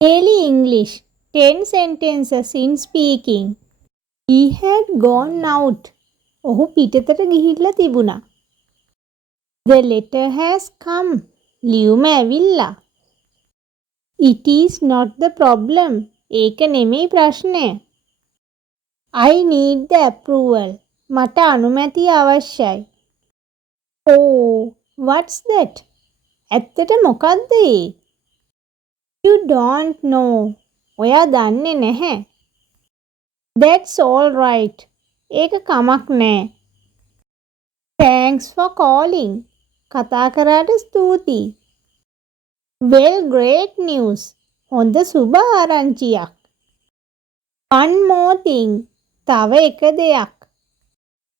Daily English 10 sentences in speaking. He had gone out. ඔහු පිටතට ගිහිල්ලා තිබුණා. The letter has come. ලියුම ඇවිල්ලා. It is not the problem. ඒක නෙමෙයි ප්‍රශ්නය. I need the approval. මට අනුමැතිය අවශ්‍යයි. Oh, what's that? ඇත්තට මොකක්ද ඒ? You don't know. ඔයා දන්නේ නැහැ. That's all right. ඒක කමක් නෑ. Thanks for calling. කතා කරාට ස්තුතියි. Well, great news. හොඳ සුබ ආරංචියක්. One more thing. තව එක දෙයක්.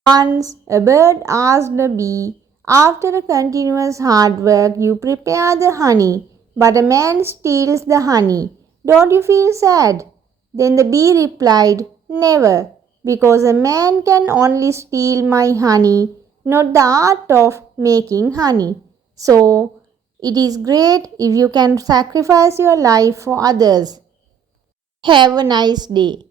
Once a bird asked a bee, after a continuous hard work, you prepare the honey, but a man steals the honey. Don't you feel sad? Then the bee replied, never, because a man can only steal my honey, not the art of making honey. So, it is great if you can sacrifice your life for others. Have a nice day.